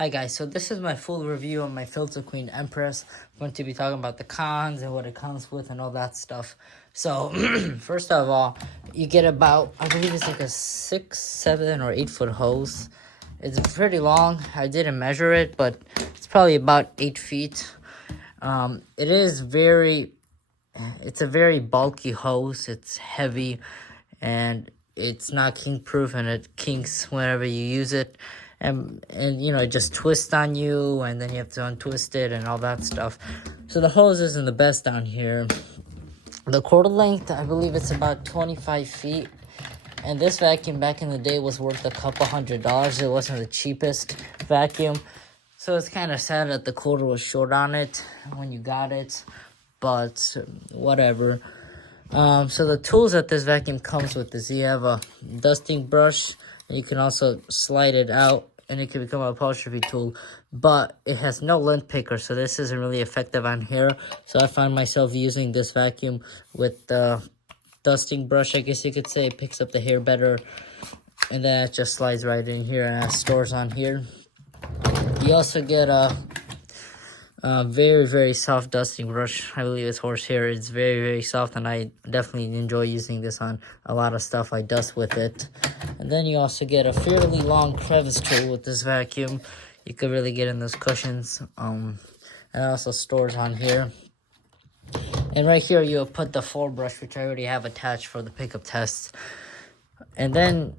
Hi guys, so this is my full review on my Filter Queen Empress. I'm going to be talking about the cons and what it comes with and all that stuff. So, first of all, you get about, I believe it's like a 6, 7, or 8 foot hose. It's pretty long. I didn't measure it, but it's probably about 8 feet. It's a very bulky hose. It's heavy and it's not kink proof, and it kinks whenever you use it. And you know, it just twists on you, and then you have to untwist it and all that stuff. So the hose isn't the best down here. The cord length, I believe it's about 25 feet. And this vacuum back in the day was worth a couple $100s. It wasn't the cheapest vacuum. So it's kind of sad that the cord was short on it when you got it. But whatever. So the tools that this vacuum comes with is you have a dusting brush, and you can also slide it out, and it can become an apostrophe tool, but it has no lint picker, so this isn't really effective on hair. So I find myself using this vacuum with the dusting brush, I guess you could say. It picks up the hair better, and then it just slides right in here and has stores on here. You also get a very, very soft dusting brush. I believe it's horsehair. It's very, very soft, and I definitely enjoy using this on a lot of stuff I dust with it. And then you also get a fairly long crevice tool with this vacuum. You could really get in those cushions. And it also stores on here. And right here you'll put the floor brush, which I already have attached for the pickup test. And then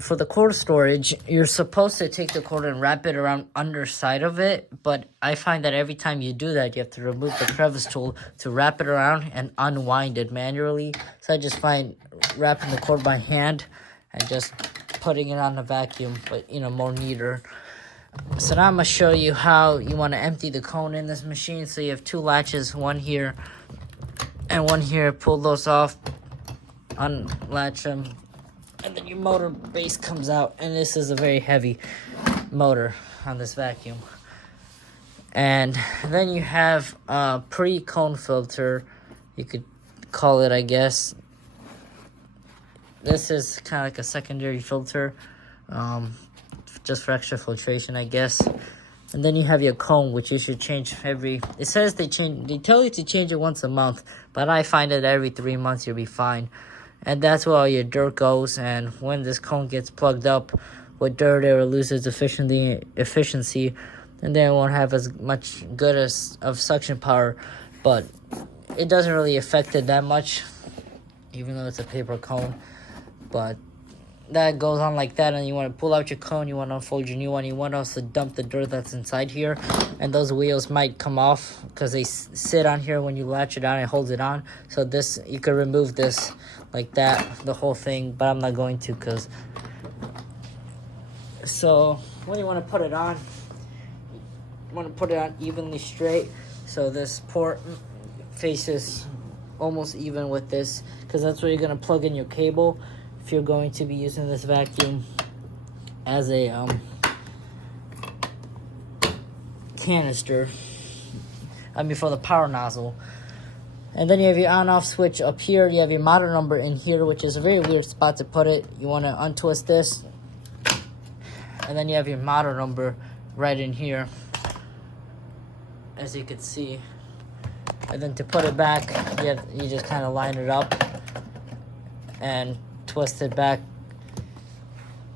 for the cord storage, you're supposed to take the cord and wrap it around underside of it, but I find that every time you do that, you have to remove the crevice tool to wrap it around and unwind it manually. So I just find wrapping the cord by hand and just putting it on the vacuum, but you know, more neater. So now I'm going to show you how you want to empty the cone in this machine. So you have two latches, one here and one here. Pull those off, unlatch them, and then your motor base comes out, and this is a very heavy motor on this vacuum. And then you have a pre-cone filter, you could call it, I guess. This is kind of like a secondary filter, just for extra filtration, I guess. And then you have your cone, which you should change it says they tell you to change it once a month, but I find that every 3 months you'll be fine. And that's where all your dirt goes, and when this cone gets plugged up with dirt, it will lose its efficiency, and then it won't have as much of suction power. But it doesn't really affect it that much, even though it's a paper cone. But that goes on like that, and you want to pull out your cone, you want to unfold your new one, you want to also dump the dirt that's inside here, and those wheels might come off because they sit on here. When you latch it on, it holds it on. So this, you could remove this like that, the whole thing, but I'm not going to, because so when you want to put it on, you want to put it on evenly straight, so this port faces almost even with this, because that's where you're going to plug in your cable if you're going to be using this vacuum as a canister, for the power nozzle. And then you have your on-off switch up here. You have your model number in here, which is a very weird spot to put it. You want to untwist this, and then you have your model number right in here, as you can see. And then to put it back, you just kind of line it up and twist it back.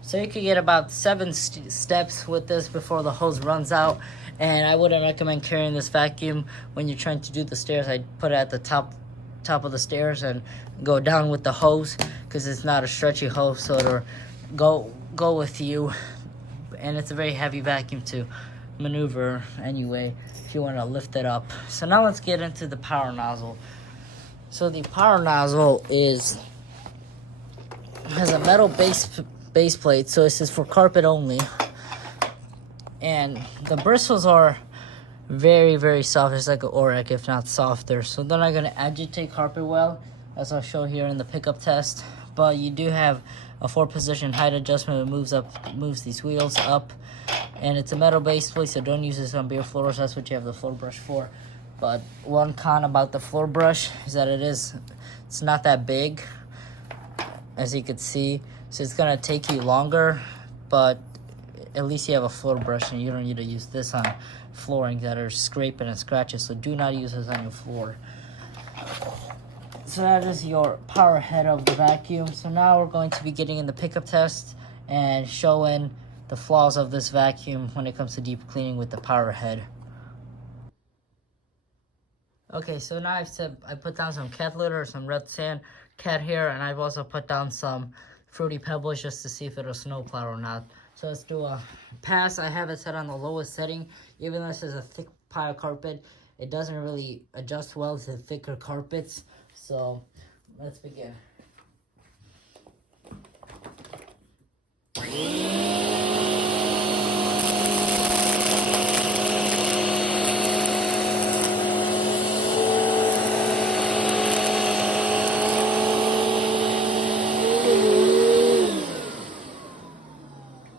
So you could get about 7 steps with this before the hose runs out. And I wouldn't recommend carrying this vacuum when you're trying to do the stairs. I'd put it at the top of the stairs and go down with the hose, because it's not a stretchy hose, so it'll go with you. And it's a very heavy vacuum to maneuver anyway if you want to lift it up. So now let's get into the power nozzle. So the power nozzle has a metal base plate, so this is for carpet only. And the bristles are very, very soft. It's like an Orec, if not softer. So they're not going to agitate carpet well, as I'll show here in the pickup test. But you do have a 4-position height adjustment. It moves these wheels up. And it's a metal base plate, so don't use this on bare floors. That's what you have the floor brush for. But one con about the floor brush is that it's not that big, as you can see. So it's going to take you longer, but at least you have a floor brush and you don't need to use this on flooring that are scraping and scratches. So do not use this on your floor. So that is your power head of the vacuum. So now we're going to be getting in the pickup test and showing the flaws of this vacuum when it comes to deep cleaning with the power head. Okay, so now I put down some cat litter, some red sand, cat hair, and I've also put down some fruity pebbles just to see if it'll snowplow or not. So let's do a pass. I have it set on the lowest setting. Even though this is a thick pile carpet, it doesn't really adjust well to thicker carpets. So let's begin.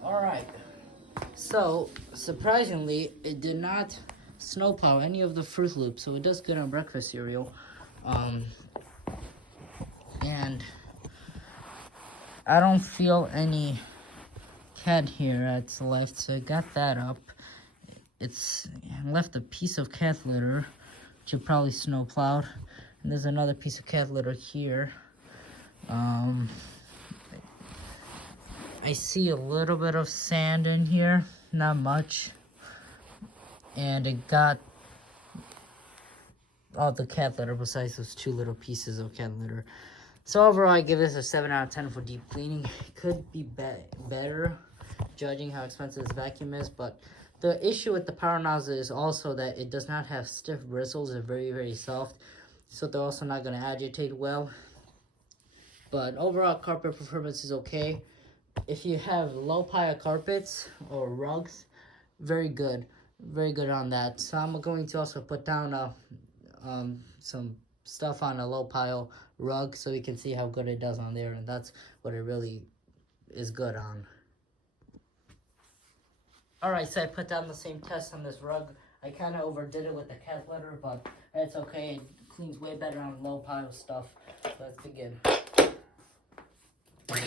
Alright, so surprisingly, it did not snowplow any of the Fruit Loops, so it does good on breakfast cereal. And I don't feel any cat hair that's left, so I got that up. It's left a piece of cat litter, which you probably snowplowed, and there's another piece of cat litter here. I see a little bit of sand in here, not much, and it got all the cat litter besides those two little pieces of cat litter. So overall, I give this a 7 out of 10 for deep cleaning. It could be better, judging how expensive this vacuum is, but the issue with the power nozzle is also that it does not have stiff bristles. They're very, very soft, so they're also not going to agitate well. But overall, carpet performance is okay. If you have low pile carpets or rugs, very good on that. So I'm going to also put down some stuff on a low pile rug so we can see how good it does on there, and that's what it really is good on. Alright, so I put down the same test on this rug. I kind of overdid it with the cat litter, but it's okay. It cleans way better on low pile stuff. So let's begin. And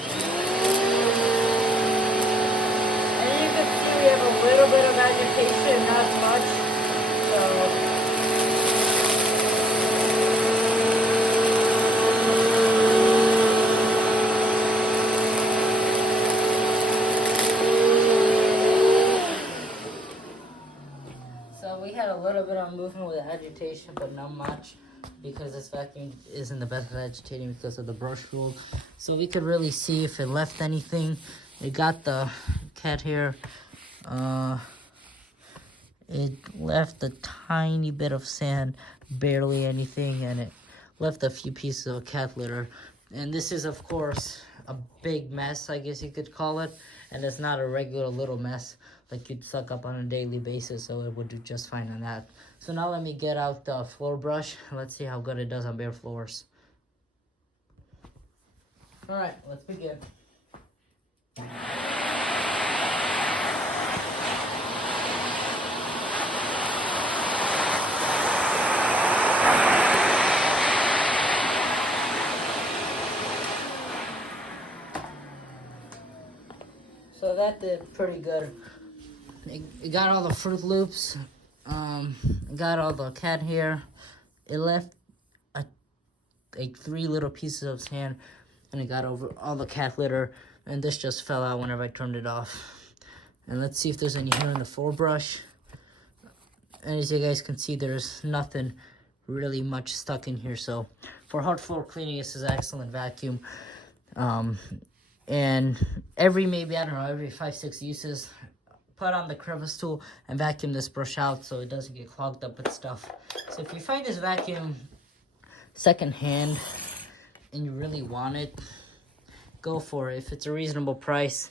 you can see we have a little bit of agitation, not much. So we had a little bit of movement with agitation, but not much, because this vacuum isn't the best at agitating because of the brush rule. So we could really see if it left anything. It got the cat hair. It left a tiny bit of sand, barely anything, and it left a few pieces of cat litter. And this is, of course, a big mess, I guess you could call it. And it's not a regular little mess like you'd suck up on a daily basis, so it would do just fine on that. So now let me get out the floor brush. Let's see how good it does on bare floors. Alright, let's begin. So that did pretty good. It got all the Fruit Loops. It got all the cat hair. It left like 3 little pieces of sand, and it got over all the cat litter. And this just fell out whenever I turned it off. And let's see if there's any hair in the floor brush. And as you guys can see, there's nothing really much stuck in here. So for hard floor cleaning, this is an excellent vacuum. And every 5-6 uses, put on the crevice tool and vacuum this brush out so it doesn't get clogged up with stuff. So if you find this vacuum secondhand and you really want it, go for it. If it's a reasonable price,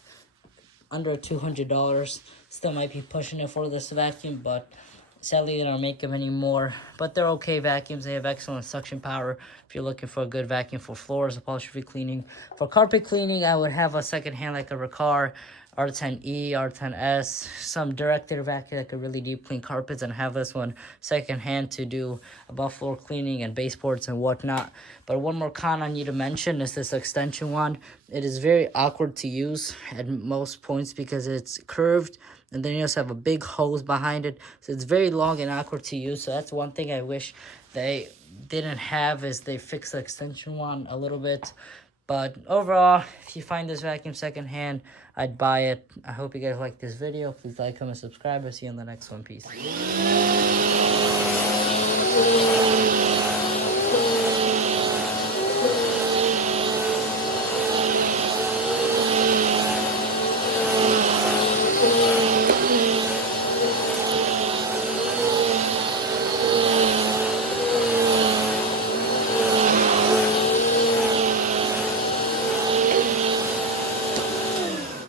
under $200, still might be pushing it for this vacuum, but sadly they don't make them anymore. But they're okay vacuums. They have excellent suction power if you're looking for a good vacuum for floors, upholstery cleaning. For carpet cleaning, I would have a second hand like a Riccar. R10E, R10S, some directed vacuum that could really deep clean carpets, and have this one secondhand to do above floor cleaning and baseboards and whatnot. But one more con I need to mention is this extension wand. It is very awkward to use at most points because it's curved, and then you also have a big hose behind it, so it's very long and awkward to use. So that's one thing I wish they didn't have, is they fixed the extension wand a little bit. But overall, if you find this vacuum secondhand, I'd buy it. I hope you guys like this video. Please like, comment, subscribe. I'll see you in the next one. Peace.